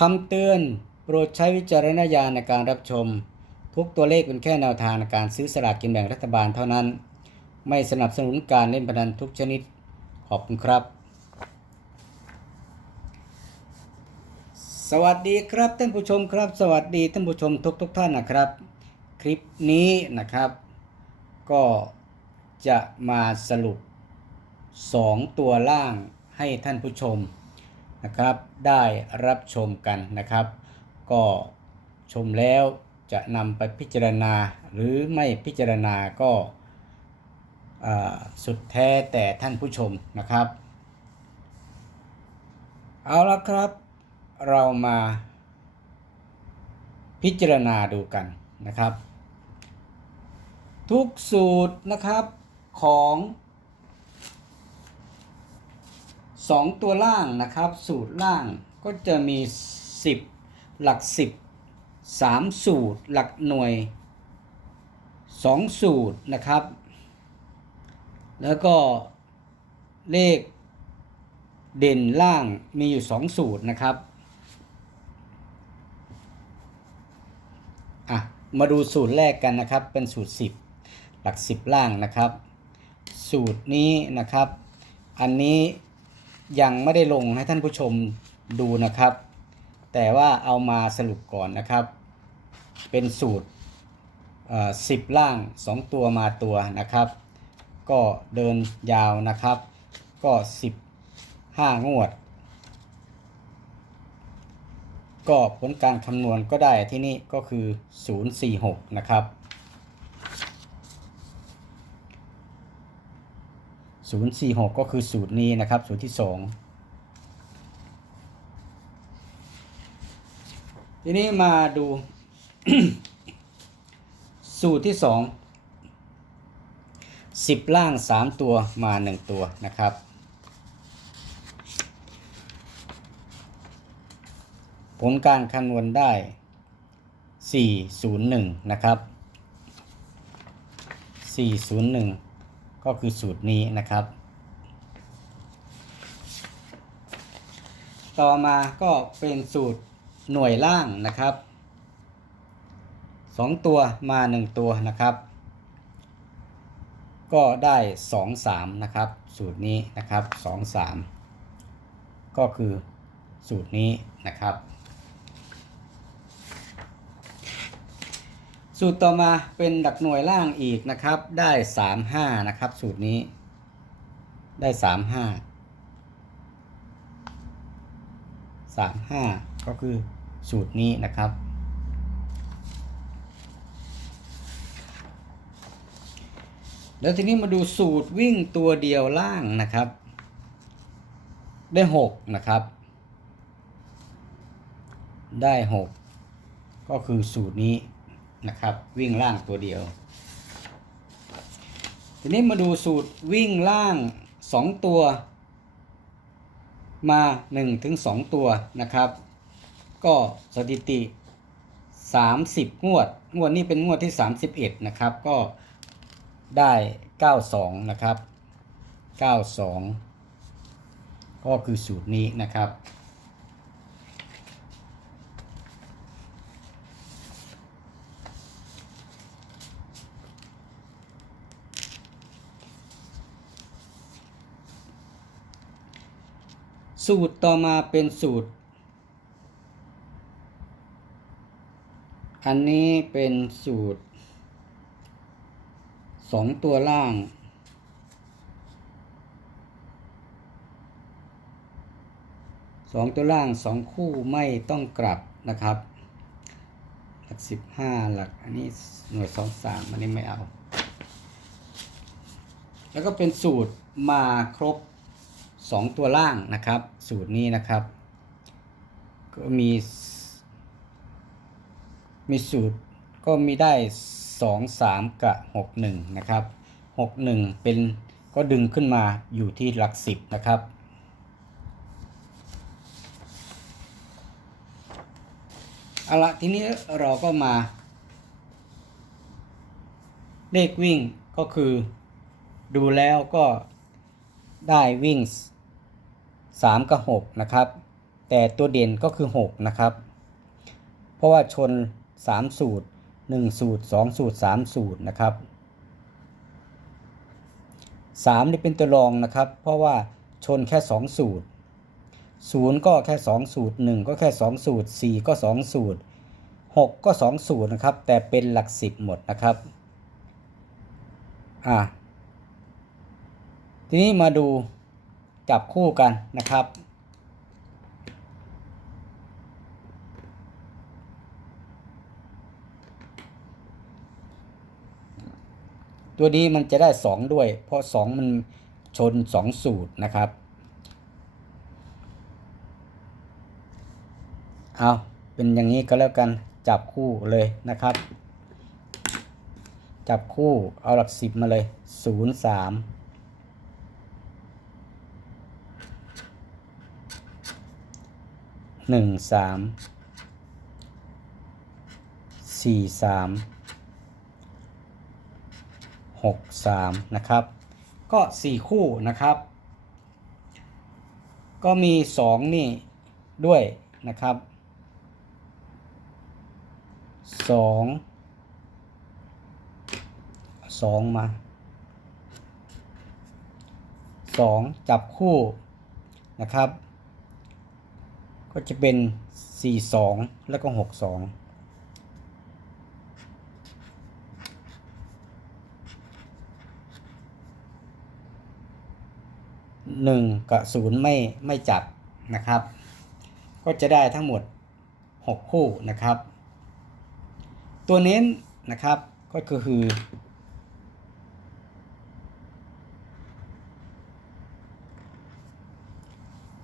คำเตือนโปรดใช้วิจารณญาณในการรับชม ทุกตัวเลขเป็นแค่แนวทางในการซื้อสลากกินแบ่งรัฐบาลเท่านั้น ไม่สนับสนุนการเล่นพนันทุกชนิด ขอบคุณครับ สวัสดีครับท่านผู้ชมครับ สวัสดีท่านผู้ชมทุกทุกท่านนะครับ คลิปนี้นะครับ ก็จะมาสรุป 2 ตัวล่างให้ท่านผู้ชม นะครับ ได้รับชมกันนะครับ ก็ชมแล้วจะนำไปพิจารณาหรือไม่พิจารณาก็สุดแท้แต่ท่านผู้ชมนะครับ เอาละครับ เรามาพิจารณาดูกันนะครับ ทุกสูตรนะครับของ 2 ตัวล่างนะครับ สูตรล่างก็จะมี 10 หลัก 10 3 สูตร หลักหน่วย 2 สูตรนะครับ แล้วก็เลขเด่นล่างมีอยู่ 2 สูตรนะครับอะมาดูสูตรแรกกันนะครับ เป็นสูตร 10 หลัก 10 ล่างนะครับ สูตรนี้นะครับ อันนี้ ยังไม่ได้ลงให้ท่านผู้ชมดูนะครับ แต่ว่าเอามาสรุปก่อนนะครับ เป็นสูตรสิบล่าง 2 ตัวมาตัวนะครับ ก็เดินยาวนะครับ ก็ 15 งวด ก็ผลการคำนวณก็ได้ที่นี่ก็คือ 046 นะครับ 046 ก็คือสูตรนี้นะครับ สูตรที่ 2 ทีนี้มาดู สูตรที่ 2 10 ล่าง 3 ตัวมา 1 ตัวนะครับผลการคำนวณได้ 401 นะครับ 401 ก็คือสูตรนี้นะครับ ต่อมาก็เป็นสูตรหน่วยล่างนะครับ 2 ตัวมา 1 ตัวนะครับ ก็ได้ 2 3 นะครับ สูตรนี้นะครับ 2 3 ก็คือสูตรนี้นะครับ สูตรต่อมาเป็นดักหน่วยล่างอีกนะครับ ได้3 5นะครับ สูตรนี้ ได้3 5 3 5ก็คือสูตรนี้นะครับ แล้วทีนี้มาดูสูตรวิ่งตัวเดียวล่างนะครับ ได้6นะครับ ได้6ก็คือสูตรนี้ นะครับ วิ่งล่างตัวเดียว ทีนี้มาดูสูตรวิ่งล่าง 2 ตัว มา1ถึง2ตัวนะครับ ก็สถิติ 30 งวด งวดนี้เป็นงวดที่ 31 นะครับ ก็ได้ 92 นะครับ 92 ก็คือสูตรนี้นะครับ สูตรต่อมาเป็นสูตร อันนี้เป็นสูตรสองตัวล่าง สองตัวล่างสองคู่ไม่ต้องกลับนะครับ หลักสิบห้าหลัก อันนี้หน่วยสองสามอันนี้ไม่เอา แล้วก็เป็นสูตรมาครบ 2 ตัวล่างนะครับ สูตรนี้นะครับ ก็มี มีสูตรก็มีได้ 2 3 กับ 6 1 นะครับ 6 1 เป็นก็ดึงขึ้นมาอยู่ที่หลัก 10 นะครับเอาละทีนี้เราก็มา เลขวิ่งก็คือดูแล้วก็ได้วิ่ง 3 กับ 6 นะครับ แต่ตัวเด่นก็คือ 6 นะครับ เพราะว่าชน 3 สูตร 1 สูตร 2 สูตร 3 สูตรนะครับ 3 นี่เป็นตัวรองนะครับ เพราะว่าชนแค่ 2 สูตร 0 ก็แค่ 2 สูตร 1 ก็แค่ 2 สูตร 4 ก็ 2 สูตร 6 ก็ 2 สูตรนะครับ แต่เป็นหลัก 10 หมดนะครับอ่าทีนี้มาดู จับคู่กันนะครับ ตัวนี้มันจะได้ 2 ด้วย เพราะ 2 มันชน 2 สูตรนะครับเอาเป็นอย่างนี้ก็แล้วกันจับคู่เลยนะครับ จับคู่เอาหลักสิบมาเลย 0 3 หนึ่งสามสี่สามหกสามนะครับ ก็สี่คู่นะครับ ก็มีสองนี่ด้วยนะครับสองสองมาสองจับคู่นะครับ ก็จะเป็น 4 2 แล้วก็ 6 2 1กับ0ไม่ไม่จับนะครับ ก็จะได้ทั้งหมด 6 คู่นะครับ ตัวเน้นนะครับก็คือ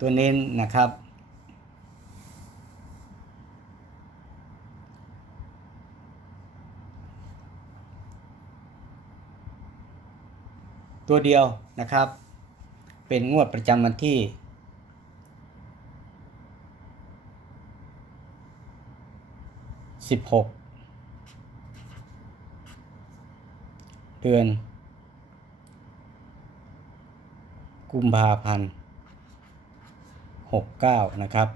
ตัวเน้นนะครับ ตัวเดียวนะครับ เป็นงวดประจำวันที่ 16 เดือน กุมภาพันธ์ 69 นะครับ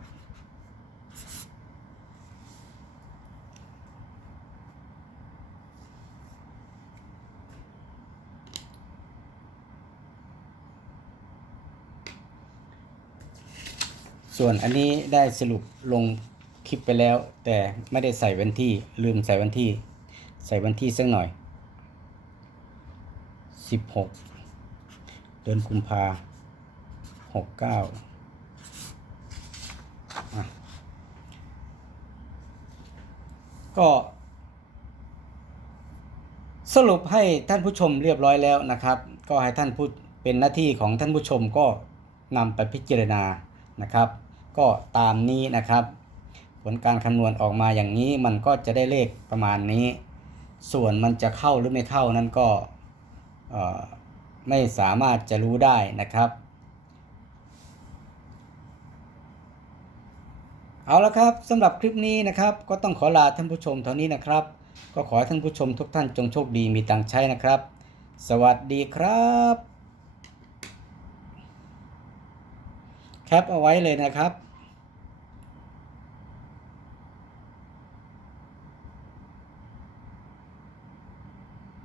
ส่วนอันนี้ได้สรุปลงคลิปไปแล้ว แต่ไม่ได้ใส่วันที่ลืมใส่วันที่ ใส่วันที่สักหน่อย 16 เดือนกุมภา69อะก็สรุปให้ท่านผู้ชมเรียบร้อยแล้วนะครับ ก็ให้ท่านผู้เป็นหน้าที่ของท่านผู้ชมก็นำไปพิจารณานะครับ ก็ตามนี้นะครับ ผลการคำนวณออกมาอย่างนี้มันก็จะได้เลขประมาณนี้ ส่วนมันจะเข้าหรือไม่เข้านั้นก็ไม่สามารถจะรู้ได้นะครับ เอาละครับสำหรับคลิปนี้นะครับ ก็ต้องขอลาท่านผู้ชมเท่านี้นะครับ ก็ขอให้ท่านผู้ชมทุกท่านจงโชคดีมีตังใช้นะครับ สวัสดีครับแคปเอาไว้เลยนะครับ